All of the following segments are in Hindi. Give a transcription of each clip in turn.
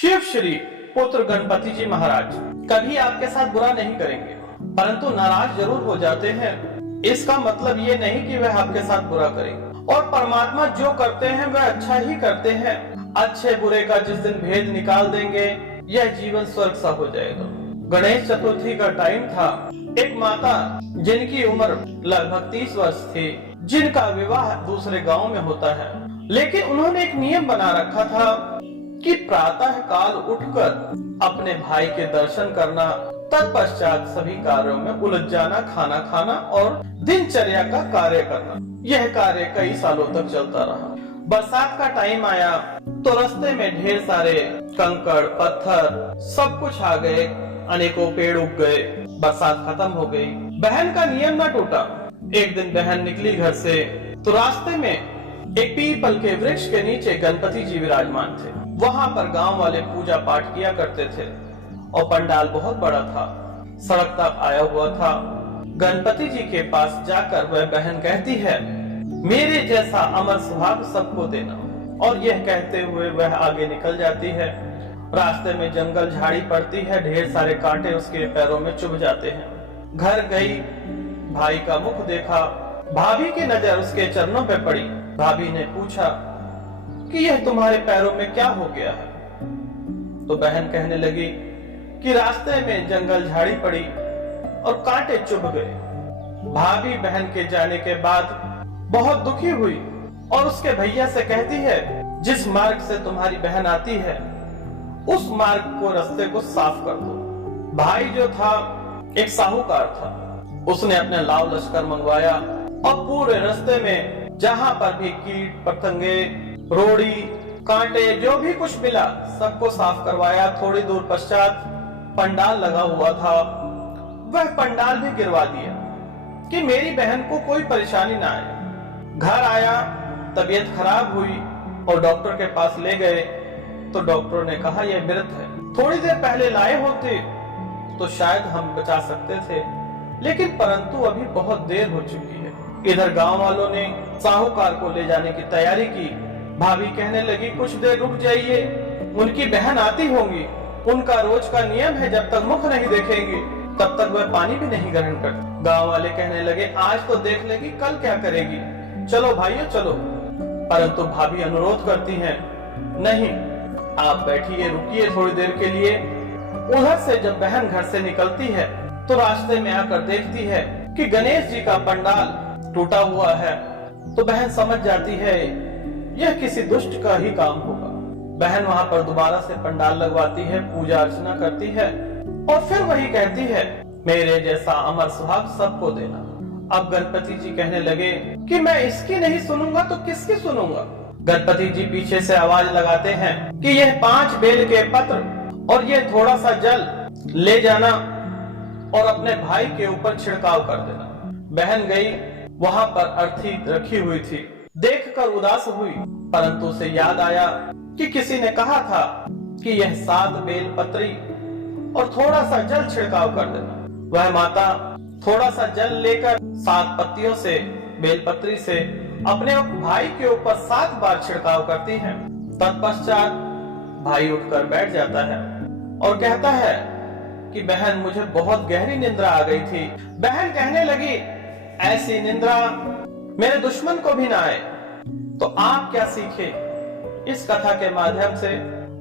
शिव श्री पुत्र गणपति जी महाराज कभी आपके साथ बुरा नहीं करेंगे, परंतु नाराज जरूर हो जाते हैं। इसका मतलब ये नहीं कि वह आपके साथ बुरा करेंगे। और परमात्मा जो करते हैं वह अच्छा ही करते हैं। अच्छे बुरे का जिस दिन भेद निकाल देंगे, यह जीवन स्वर्ग सा हो जाएगा। गणेश चतुर्थी का टाइम था। एक माता जिनकी उम्र लगभग 30 वर्ष थी, जिनका विवाह दूसरे गांव में होता है, लेकिन उन्होंने एक नियम बना रखा था कि प्रातः काल उठकर अपने भाई के दर्शन करना, तत्पश्चात सभी कार्यों में उलझ जाना, खाना खाना और दिनचर्या का कार्य करना। यह कार्य कई सालों तक चलता रहा। बरसात का टाइम आया तो रास्ते में ढेर सारे कंकड़ पत्थर सब कुछ आ गए, अनेकों पेड़ उग गए, बरसात खत्म हो गई। बहन का नियम न टूटा। एक दिन बहन निकली घर से तो रास्ते में एक पीपल के वृक्ष के नीचे गणपति जी विराजमान थे। वहां पर गांव वाले पूजा पाठ किया करते थे और पंडाल बहुत बड़ा था, सड़क तक आया हुआ था। गणपति जी के पास जाकर वह बहन कहती है, मेरे जैसा अमर सुहाग सबको देना। और यह कहते हुए वह आगे निकल जाती है। रास्ते में जंगल झाड़ी पड़ती है, ढेर सारे कांटे उसके पैरों में चुभ जाते हैं। घर गई, भाई का मुख देखा, भाभी की नजर उसके चरणों पे पड़ी। भाभी ने पूछा कि यह तुम्हारे पैरों में क्या हो गया है? तो बहन कहने लगी कि रास्ते में जंगल झाड़ी पड़ी और कांटे चुभ गए। भाभी बहन के जाने के बाद बहुत दुखी हुई और उसके भैया से कहती है, जिस मार्ग से तुम्हारी बहन आती है उस मार्ग को, रास्ते को साफ कर दो। भाई जो था एक साहूकार था, उसने अपने लाव लश्कर मंगवाया और पूरे रास्ते में जहां पर भी कीट पतंगे, रोड़ी, कांटे, जो भी कुछ मिला सबको साफ करवाया। थोड़ी दूर पश्चात पंडाल लगा हुआ था, वह पंडाल भी गिरवा दिया कि मेरी बहन को कोई परेशानी ना आए। घर आया, तबीयत खराब हुई और डॉक्टर के पास ले गए तो डॉक्टर ने कहा यह मृत है। थोड़ी देर पहले लाए होते तो शायद हम बचा सकते थे, लेकिन परंतु अभी बहुत देर हो चुकी है। इधर गांव वालों ने साहूकार को ले जाने की तैयारी की। भाभी कहने लगी, कुछ देर रुक जाइए, उनकी बहन आती होंगी, उनका रोज का नियम है, जब तक मुख नहीं देखेंगे तब तक वह पानी भी नहीं ग्रहण करती। गांव वाले कहने लगे, आज तो देख लेगी, कल क्या करेगी, चलो भाइयों चलो। परंतु भाभी अनुरोध करती हैं, नहीं आप बैठिए, रुकिए थोड़ी देर के लिए। उधर से जब बहन घर से निकलती है तो रास्ते में आकर देखती है कि गणेश जी का पंडाल टूटा हुआ है। तो बहन समझ जाती है यह किसी दुष्ट का ही काम होगा। बहन वहां पर दोबारा से पंडाल लगवाती है, पूजा अर्चना करती है और फिर वही कहती है, मेरे जैसा अमर सुहाग सबको देना। अब गणपति जी कहने लगे कि मैं इसकी नहीं सुनूंगा तो किसकी सुनूंगा। गणपति जी पीछे से आवाज लगाते हैं कि यह 5 बेल के पत्र और यह थोड़ा सा जल ले जाना और अपने भाई के ऊपर छिड़काव कर देना। बहन गई, वहां पर अर्थी रखी हुई थी, देखकर उदास हुई, परंतु उसे याद आया कि किसी ने कहा था कि यह 7 बेल पत्री और थोड़ा सा जल छिड़काव कर देना। वह माता थोड़ा सा जल लेकर 7 पत्तियों से, बेलपत्री से अपने भाई के ऊपर 7 बार छिड़काव करती है। तत्पश्चात भाई उठकर बैठ जाता है और कहता है कि बहन मुझे बहुत गहरी निद्रा आ गई थी। बहन कहने लगी, ऐसी निद्रा मेरे दुश्मन को भी ना आए। तो आप क्या सीखे इस कथा के माध्यम से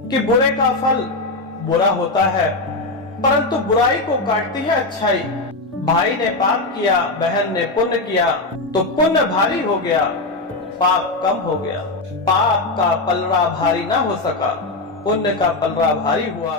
कि बुरे का फल बुरा होता है, परंतु बुराई को काटती है अच्छाई। भाई ने पाप किया, बहन ने पुण्य किया, तो पुण्य भारी हो गया, पाप कम हो गया। पाप का पलड़ा भारी ना हो सका, पुण्य का पलड़ा भारी हुआ।